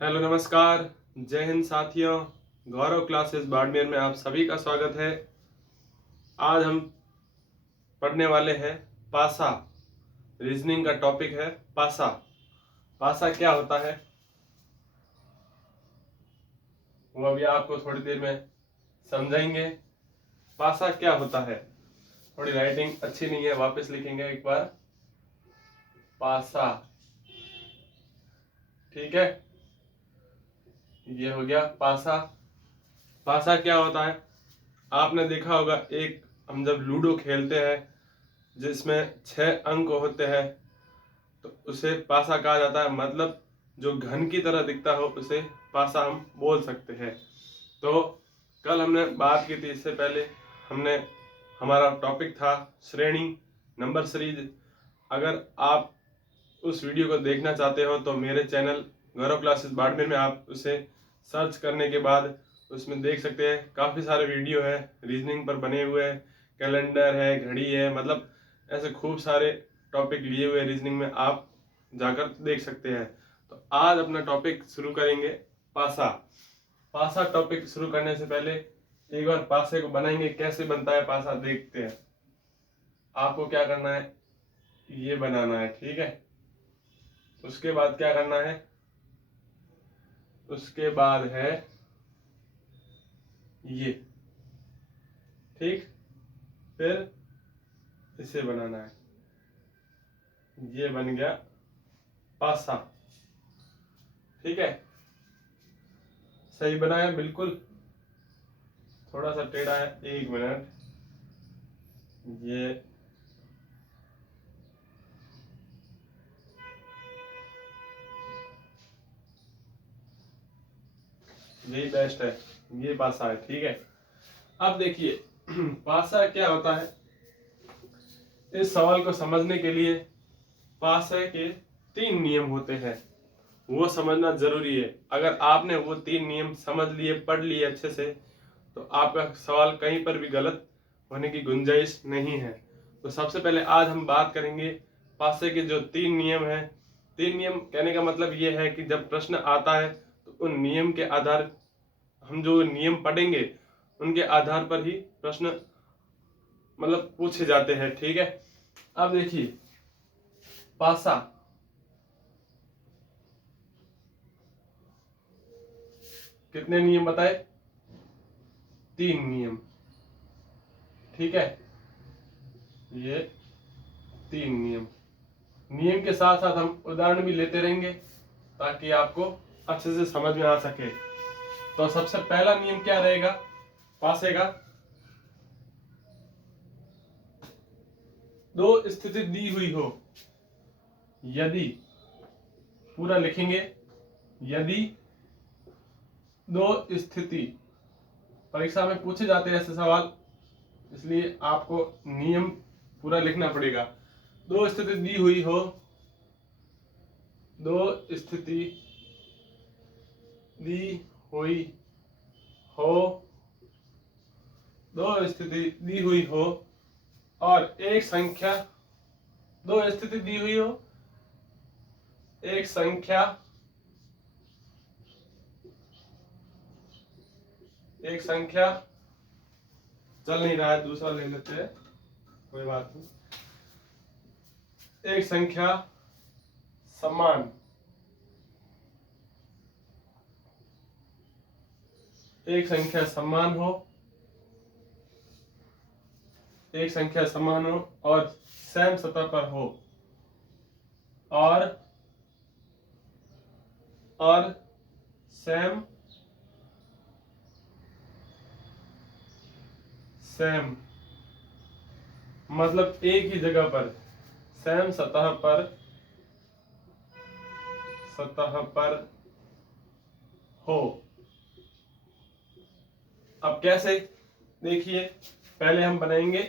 Hello नमस्कार। जय हिंद साथियों। गौरव क्लासेस बाड़मेर में आप सभी का स्वागत है। आज हम पढ़ने वाले हैं पासा। रीजनिंग का टॉपिक है पासा। पासा क्या होता है वो अभी आपको थोड़ी देर में समझाएंगे। पासा क्या होता है, थोड़ी राइटिंग अच्छी नहीं है, वापस लिखेंगे एक बार। पासा, ठीक है, ये हो गया पासा। पासा क्या होता है, आपने देखा होगा, एक हम जब लूडो खेलते हैं जिसमें 6 अंक होते हैं तो उसे पासा कहा जाता है। मतलब जो घन की तरह दिखता हो उसे पासा हम बोल सकते हैं। तो कल हमने बात की थी, इससे पहले हमने, हमारा टॉपिक था श्रेणी, नंबर सीरीज। अगर आप उस वीडियो को देखना चाहते हो तो मेरे चैनल गौरव क्लासेस बाड़मेर में आप उसे सर्च करने के बाद उसमें देख सकते हैं। काफ़ी सारे वीडियो है रीजनिंग पर बने हुए हैं, कैलेंडर है, घड़ी है, मतलब ऐसे खूब सारे टॉपिक लिए हुए रीजनिंग में, आप जाकर देख सकते हैं। तो आज अपना टॉपिक शुरू करेंगे पासा। पासा टॉपिक शुरू करने से पहले एक बार पासे को बनाएंगे, कैसे बनता है पासा देखते हैं। आपको क्या करना है, ये बनाना है, ठीक है। उसके बाद क्या करना है, उसके बाद है ये, ठीक। फिर इसे बनाना है, ये बन गया पासा, ठीक है। सही बनाया बिल्कुल, थोड़ा सा टेढ़ा है, 1 मिनट। ये यही बेस्ट है, ये पासा है, ठीक है। अब देखिए पासा क्या होता है, इस सवाल को समझने के लिए पासा के 3 नियम होते हैं, वो समझना जरूरी है। अगर आपने वो 3 नियम समझ लिए, पढ़ लिए अच्छे से, तो आपका सवाल कहीं पर भी गलत होने की गुंजाइश नहीं है। तो सबसे पहले आज हम बात करेंगे पासे के जो 3 नियम हैं। 3 नियम कहने का मतलब ये है कि जब प्रश्न आता है तो उन नियम के आधार, हम जो नियम पढ़ेंगे उनके आधार पर ही प्रश्न मतलब पूछे जाते हैं, ठीक है। अब देखिए पासा, कितने नियम बताए, 3 नियम, ठीक है। ये 3 नियम, नियम के साथ साथ हम उदाहरण भी लेते रहेंगे ताकि आपको अच्छे से समझ में आ सके। तो सबसे पहला नियम क्या रहेगा पासे का, दो स्थिति दी हुई हो, यदि, पूरा लिखेंगे, यदि दो स्थिति, परीक्षा में पूछे जाते हैं ऐसे सवाल, इसलिए आपको नियम पूरा लिखना पड़ेगा। दो स्थिति दी हुई हो, दो स्थिति दी हुई हो, दो स्थिति दी हुई हो और एक संख्या, दो स्थिति दी हुई हो, एक संख्या, एक संख्या, चल नहीं रहा है, दूसरा ले लेते हैं, कोई बात नहीं। एक संख्या समान, एक संख्या समान हो, एक संख्या समान हो और सेम सतह पर हो, और सेम सेम मतलब एक ही जगह पर, सेम सतह पर हो। अब कैसे, देखिए पहले हम बनाएंगे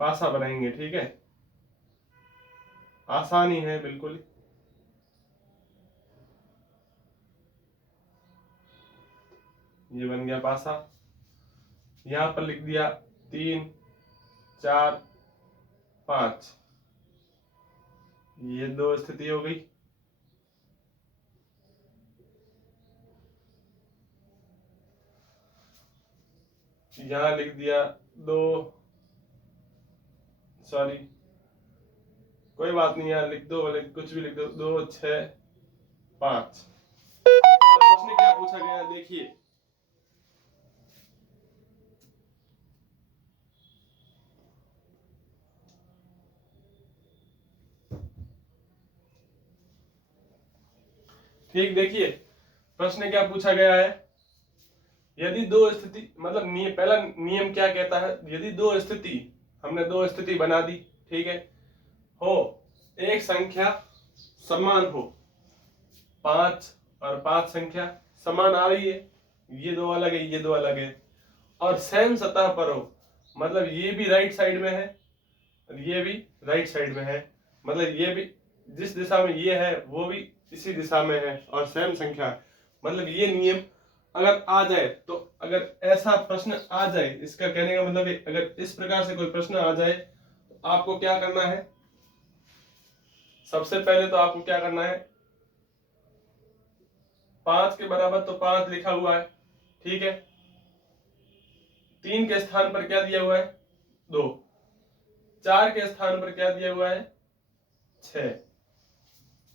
पासा, बनाएंगे, ठीक है। आसानी है बिल्कुल। ये बन गया पासा, यहां पर लिख दिया 3 4 5, ये दो स्थिति हो गई। यहाँ लिख दिया 2, सॉरी कोई बात नहीं, यहाँ लिख दो, कुछ भी लिख दो, 2 6 5। प्रश्न क्या पूछा गया देखिए, ठीक देखिए प्रश्न क्या पूछा गया है। यदि दो स्थिति मतलब पहला नियम क्या कहता है, यदि दो स्थिति, हमने दो स्थिति बना दी, ठीक है, हो एक संख्या समान हो, 5 और 5 संख्या समान आ रही है, ये दो अलग है, ये दो अलग है, और सेम सतह पर हो, मतलब ये भी राइट साइड में है और ये भी राइट साइड में है, मतलब ये भी जिस दिशा में ये है वो भी इसी दिशा में है और सेम संख्या है। मतलब ये नियम अगर आ जाए, तो अगर ऐसा प्रश्न आ जाए, इसका कहने का मतलब है, अगर इस प्रकार से कोई प्रश्न आ जाए तो आपको क्या करना है, सबसे पहले तो आपको क्या करना है, 5 के बराबर तो 5 लिखा हुआ है, ठीक है, 3 के स्थान पर क्या दिया हुआ है, 2, 4 के स्थान पर क्या दिया हुआ है, 6।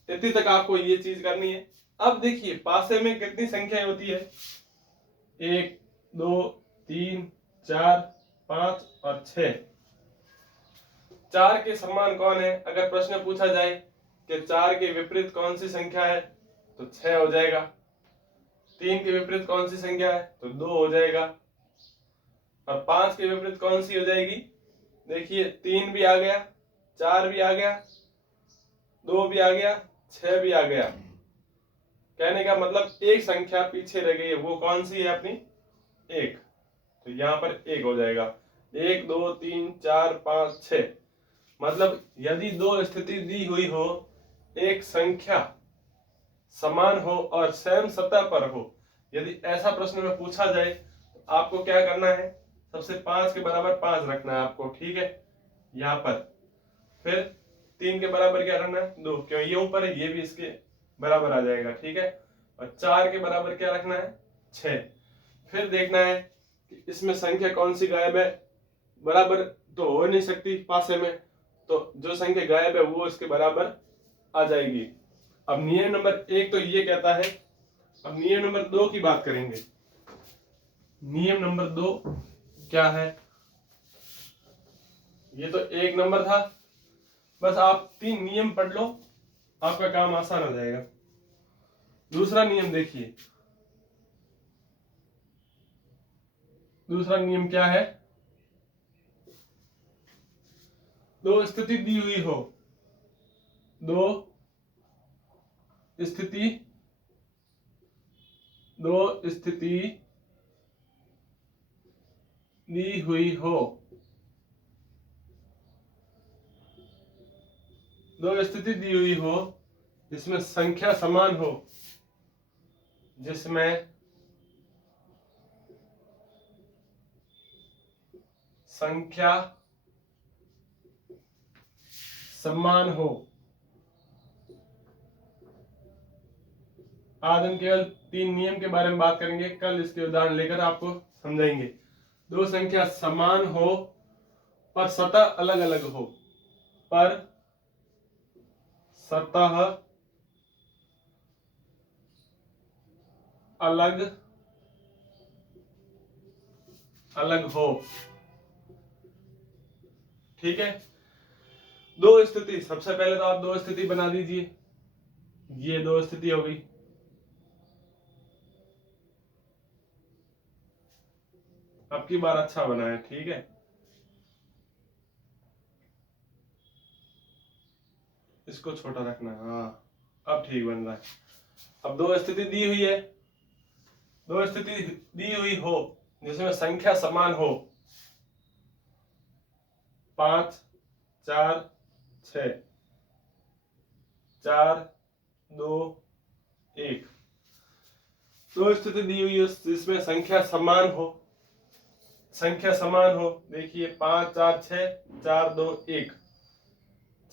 इतनी तक आपको ये चीज करनी है। अब देखिए पासे में कितनी संख्याएं होती है, 1 2 3 4 5 और 6। 4 के समान कौन है, अगर प्रश्न पूछा जाए कि 4 के विपरीत कौन सी संख्या है तो 6 हो जाएगा, 3 के विपरीत कौन सी संख्या है तो 2 हो जाएगा, और 5 के विपरीत कौन सी हो जाएगी, देखिए 3 भी आ गया, 4 भी आ गया, 2 भी आ गया, 6 भी आ गया। कहने का मतलब एक संख्या पीछे रह गई है, वो कौन सी है अपनी, 1, तो यहाँ पर 1 हो जाएगा। 1 2 3 4 5 6, मतलब यदि दो स्थिति दी हुई हो, एक संख्या समान हो और सेम सतह पर हो, यदि ऐसा प्रश्न में पूछा जाए तो आपको क्या करना है, सबसे 5 के बराबर 5 रखना है आपको, ठीक है, यहाँ पर, फिर 3 के बराबर क्या करना है, 2, क्यों ये ऊपर है, ये भी इसके बराबर आ जाएगा, ठीक है, और 4 के बराबर क्या रखना है, 6। फिर देखना है कि इसमें संख्या कौन सी गायब है, बराबर तो हो नहीं सकती पासे में, तो जो संख्या गायब है वो इसके बराबर आ जाएगी। अब नियम नंबर 1 तो ये कहता है, अब नियम नंबर 2 की बात करेंगे। नियम नंबर 2 क्या है, ये तो 1 नंबर था, बस आप 3 नियम पढ़ लो, आपका काम आसान हो जाएगा। दूसरा नियम देखिए, दूसरा नियम क्या है, दो स्थिति दी हुई हो, दो स्थिति दी हुई हो, दो स्थिति दी हुई हो जिसमें संख्या समान हो, जिसमें संख्या समान हो। आज हम केवल 3 नियम के बारे में बात करेंगे, कल इसके उदाहरण लेकर आपको समझाएंगे। दो संख्या समान हो पर सतह अलग अलग हो, पर सतह अलग अलग हो, ठीक है। दो स्थिति, सबसे पहले तो आप दो स्थिति बना दीजिए, ये दो स्थिति हो गई, अब की बार अच्छा बना है, ठीक है, इसको छोटा रखना है, हाँ अब ठीक बन रहा है। अब दो स्थिति दी हुई है, दो स्थिति दी हुई हो जिसमें संख्या समान हो, 5 4 6, 4 2 1। दो स्थिति दी हुई है जिसमें संख्या समान हो, संख्या समान हो, देखिए 5 4 6 4 2 1,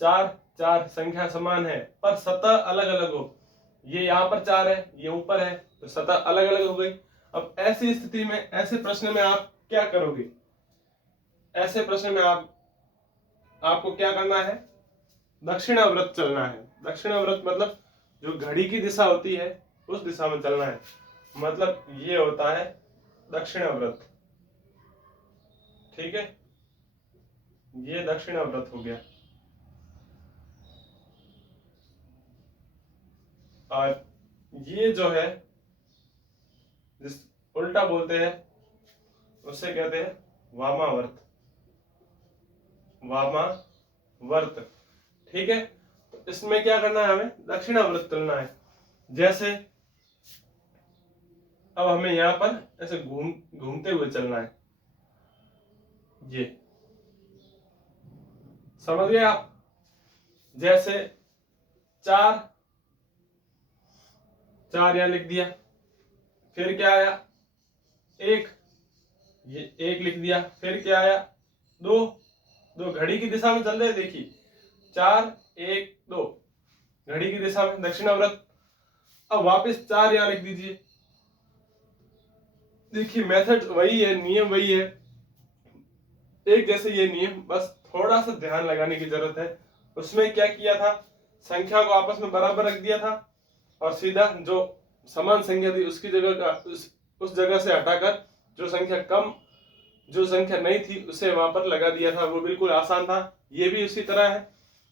4 4 संख्या समान है पर सतह अलग अलग हो, ये यहाँ पर 4 है, ये ऊपर है, तो सतह अलग अलग हो गई। अब ऐसी स्थिति में, ऐसे प्रश्न में आप क्या करोगे? ऐसे प्रश्न में आपको क्या करना है? दक्षिणाव्रत चलना है। दक्षिणाव्रत मतलब जो घड़ी की दिशा होती है उस दिशा में चलना है, मतलब ये होता है दक्षिणाव्रत। ठीक है, ये दक्षिणाव्रत हो गया। और ये जो है जिस उल्टा बोलते हैं उससे कहते हैं वामावर्त। वामावर्त, ठीक है। तो इसमें क्या करना है? हमें दक्षिणावर्त चलना है। जैसे अब हमें यहाँ पर ऐसे घूमते हुए चलना है, ये समझ गए आप? जैसे चार, चार यहाँ लिख दिया, फिर क्या आया? एक, ये एक लिख दिया, फिर क्या आया? दो, दो घड़ी की दिशा में चल रहे, देखिए 4 1 2 घड़ी की दिशा में दक्षिणाव्रत। अब वापस 4 यहाँ लिख दीजिए। देखिए मेथड वही है, नियम वही है, एक जैसे ये नियम, बस थोड़ा सा ध्यान लगाने की जरूरत है। उसमें क्या किया था? संख्या को आपस में बराबर रख दिया था और सीधा जो समान संख्या थी उसकी जगह का उस जगह से हटाकर जो संख्या कम, जो संख्या नहीं थी उसे वहां पर लगा दिया था। वो बिल्कुल आसान था। ये भी उसी तरह है,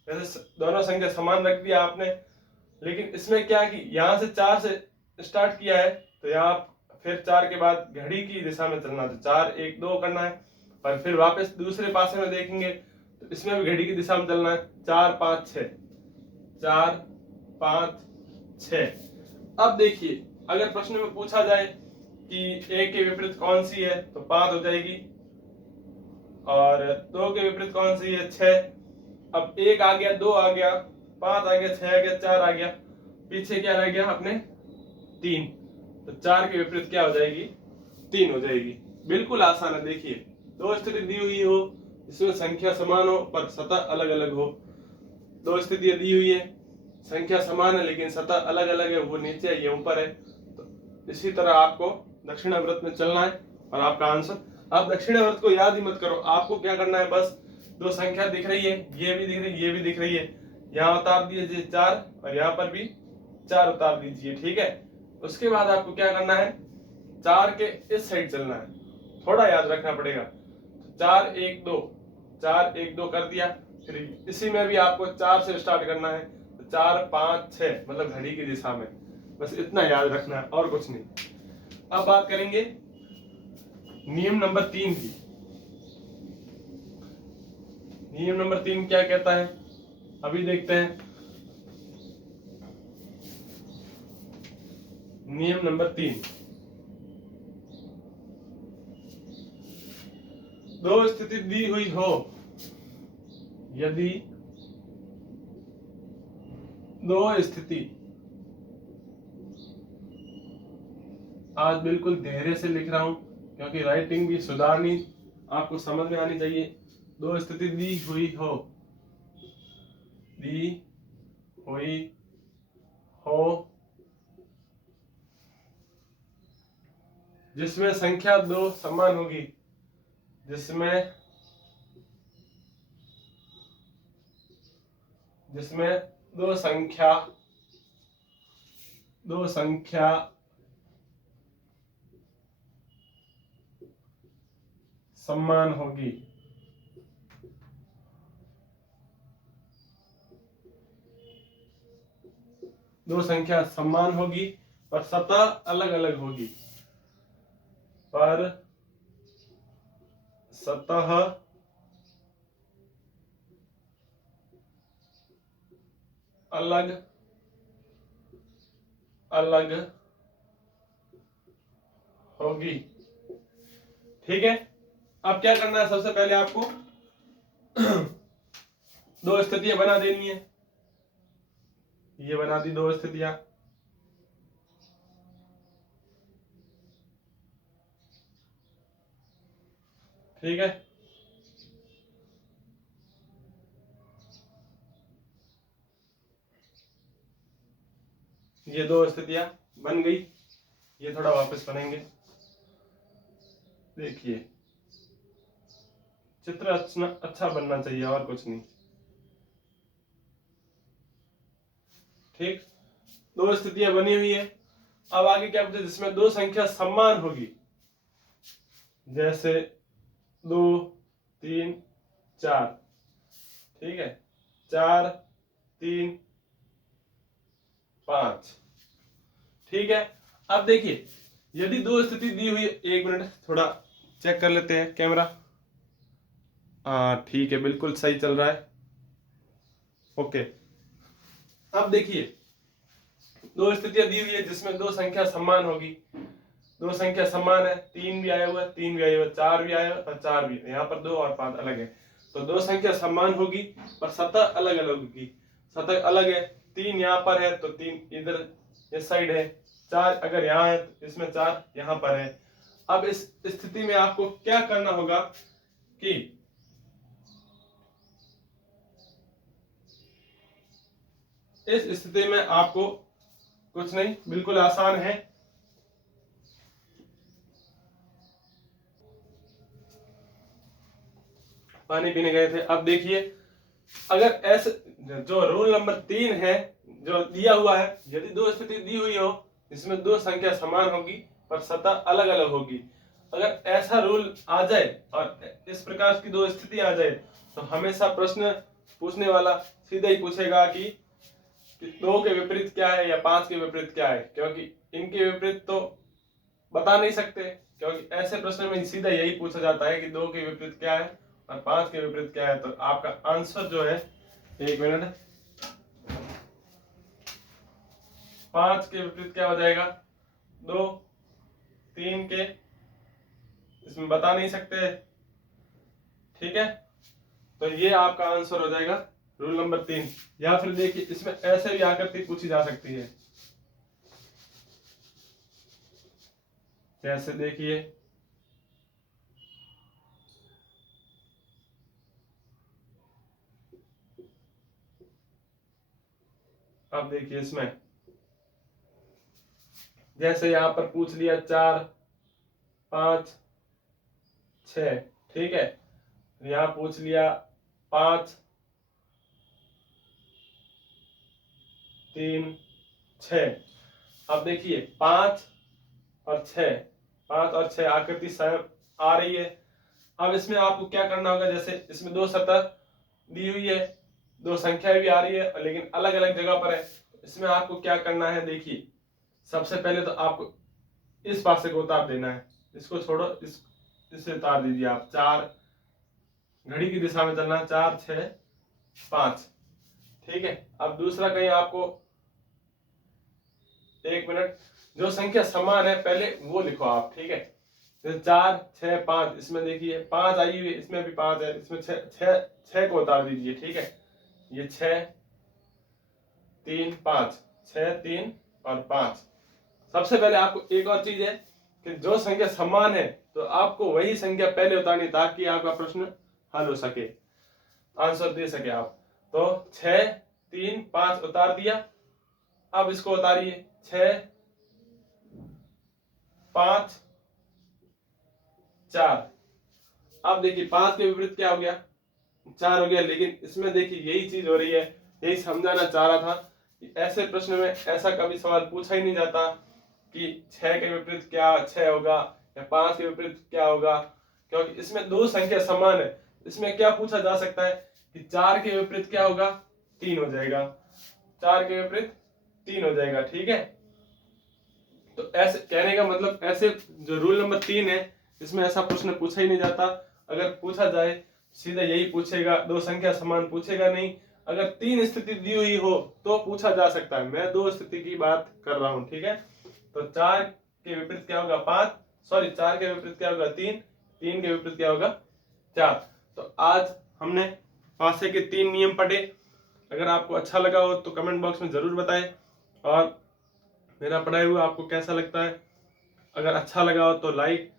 जैसे दोनों संख्या समान रख दिया आपने, लेकिन इसमें क्या कि यहाँ से 4 से स्टार्ट किया है तो यहाँ फिर 4 के बाद घड़ी की दिशा में चलना, तो 4 1 2 करना है। और फिर वापस दूसरे पासे में देखेंगे तो इसमें भी घड़ी की दिशा में चलना है, 4 5 6, 4 5 6। अब देखिए अगर प्रश्न में पूछा जाए कि एक के विपरीत कौन सी है तो 5 हो जाएगी, और 2 के विपरीत कौन सी है? 6। अब 1 आ गया, 2 आ गया, 5 आ गया, 6 आ गया, 4 आ गया, पीछे क्या रह गया अपने? 3। तो 4 के विपरीत क्या हो जाएगी? 3 हो जाएगी। बिल्कुल आसान है। देखिए दो स्थिति दी हुई हो जिसमें संख्या समान हो पर सतह अलग अलग हो। दो स्थितियां दी हुई है, संख्या समान है लेकिन सतह अलग अलग है, वो नीचे है ये ऊपर है। तो इसी तरह आपको दक्षिणाव्रत में चलना है और आपका आंसर। आप दक्षिणाव्रत को याद ही मत करो, आपको क्या करना है? बस दो संख्या दिख रही है, ये भी दिख रही है, ये भी दिख रही है, यहाँ उतार दीजिए 4 और यहाँ पर भी 4 उतार दीजिए। ठीक है, उसके बाद आपको क्या करना है? 4 के इस साइड चलना है, थोड़ा याद रखना पड़ेगा। 4 1 2, 4 1 2 कर दिया, फिर इसी में भी आपको 4 से स्टार्ट करना है, 4 5 6 मतलब घड़ी की दिशा में। बस इतना याद रखना है और कुछ नहीं। अब बात करेंगे नियम नंबर 3 की। नियम नंबर 3 क्या कहता है अभी देखते हैं। नियम नंबर 3, दो स्थिति दी हुई हो, यदि दो स्थिति, आज बिल्कुल धैर्य से लिख रहा हूं क्योंकि राइटिंग भी सुधारनी, आपको समझ में आनी चाहिए। दो स्थिति दी हुई हो, दी हुई हो जिसमें संख्या दो समान होगी, जिसमें दो संख्या समान होगी। दो संख्या समान होगी पर सतह अलग अलग होगी, पर सतह अलग अलग होगी। ठीक है, अब क्या करना है? सबसे पहले आपको दो स्थितियां बना देनी है। ये बना दी दो स्थितियां, ठीक है। ये दो स्थितियां बन गई, ये थोड़ा वापस बनेंगे। देखिए चित्र अच्छा बनना चाहिए और कुछ नहीं। ठीक, दो स्थितियां बनी हुई है। अब आगे क्या पूछे, जिसमें दो संख्या समान होगी, जैसे 2 3 4। ठीक है, 4 3 5। ठीक है, अब देखिए यदि दो स्थिति दी हुई है, 1 मिनट थोड़ा चेक कर लेते हैं कैमरा। हाँ ठीक है, बिल्कुल सही चल रहा है। ओके, अब देखिए दो स्थितियां दी हुई है जिसमें दो संख्या समान होगी। दो संख्या समान है, 3 भी आया हुआ है, 3 भी आया हुआ है, 4 भी आया हुआ है और 4 भी। यहाँ पर 2 और 5 अलग है, तो दो संख्या समान होगी पर सतह अलग अलग होगी। सतह अलग है, 3 यहाँ पर है तो 3 इधर इस साइड है, 4 अगर यहाँ है तो इसमें 4 यहाँ पर है। अब इस स्थिति में आपको क्या करना होगा कि इस स्थिति में आपको कुछ नहीं, बिल्कुल आसान है। पानी पीने गए थे। अब देखिए अगर ऐसे जो रूल नंबर 3 है जो दिया हुआ है, यदि दो स्थिति दी हुई हो इसमें दो संख्या समान होगी पर सतह अलग अलग होगी, अगर ऐसा रूल आ जाए और इस प्रकार की दो स्थिति आ जाए तो हमेशा प्रश्न पूछने वाला सीधा ही पूछेगा कि 2 के विपरीत क्या है या 5 के विपरीत क्या है, क्योंकि इनके विपरीत तो बता नहीं सकते। क्योंकि ऐसे प्रश्न में सीधा यही पूछा जाता है कि 2 के विपरीत क्या है और 5 के विपरीत क्या है। तो आपका आंसर जो है, 1 मिनट, 5 के विपरीत क्या हो जाएगा, 2। 3 के इसमें बता नहीं सकते। ठीक है, तो ये आपका आंसर हो जाएगा रूल नंबर 3। या फिर देखिए इसमें ऐसे भी आकृति पूछी जा सकती है, जैसे देखिए अब देखिए इसमें जैसे यहां पर पूछ लिया 4 5 6। ठीक है, यहां पूछ लिया 5 3 6। अब देखिए 5 और 6, 5 और 6 आकृति स्वयं आ रही है। अब इसमें आपको क्या करना होगा, जैसे इसमें दो सतह दी हुई है, दो संख्या भी आ रही है लेकिन अलग अलग जगह पर है। इसमें आपको क्या करना है, देखिए सबसे पहले तो आपको इस पासे को उतार देना है, इसको छोड़ो, इससे उतार दीजिए आप। 4 घड़ी की दिशा में चलना, 4 6 5। ठीक है, अब दूसरा कहीं आपको, 1 मिनट, जो संख्या समान है पहले वो लिखो आप। ठीक है, जैसे 4 6 5, इसमें देखिए 5 आई हुई है, इसमें भी 5 है, इसमें 6 को उतार दीजिए। ठीक है, ये 6 3 5, 6 3 और 5। सबसे पहले आपको एक और चीज है कि जो संख्या समान है तो आपको वही संख्या पहले उतारनी, ताकि आपका प्रश्न हल हो सके, आंसर दे सके आप। तो 6 3 5 उतार दिया। अब इसको उतारिए, 6 5 4। अब देखिए 5 के विपरीत क्या हो गया, 4 हो गया। लेकिन इसमें देखिए यही चीज हो रही है, यही समझाना चाह रहा था कि ऐसे प्रश्न में ऐसा कभी सवाल पूछा ही नहीं जाता कि 6 के विपरीत क्या 6 होगा या 5 के विपरीत क्या होगा, क्योंकि इसमें दो संख्या समान है। इसमें क्या पूछा जा सकता है कि 4 के विपरीत क्या होगा, 3 हो जाएगा, 4 के विपरीत 3 हो जाएगा। ठीक है, तो ऐसे कहने का मतलब, ऐसे जो रूल नंबर 3 है इसमें ऐसा प्रश्न पूछा ही नहीं जाता। अगर पूछा जाए सीधा यही पूछेगा, दो संख्या समान पूछेगा नहीं। अगर 3 स्थिति दी हुई हो तो पूछा जा सकता है, मैं 2 स्थिति की बात कर रहा हूं। ठीक है, तो 4 के विपरीत क्या होगा, 5, सॉरी 4 के विपरीत क्या होगा, 3, 3 के विपरीत क्या होगा, 4। तो आज हमने पासे के 3 नियम पढ़े। अगर आपको अच्छा लगा हो तो कमेंट बॉक्स में जरूर बताएं, और मेरा पढ़ाई हुआ आपको कैसा लगता है। अगर अच्छा लगा हो तो लाइक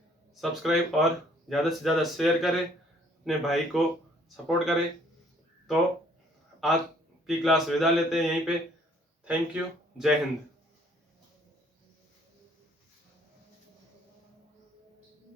सब्सक्राइब और ज़्यादा से ज़्यादा शेयर करें, अपने भाई को सपोर्ट करें। तो आज की क्लास विदा लेते हैं यहीं पे। थैंक यू, जय हिंद।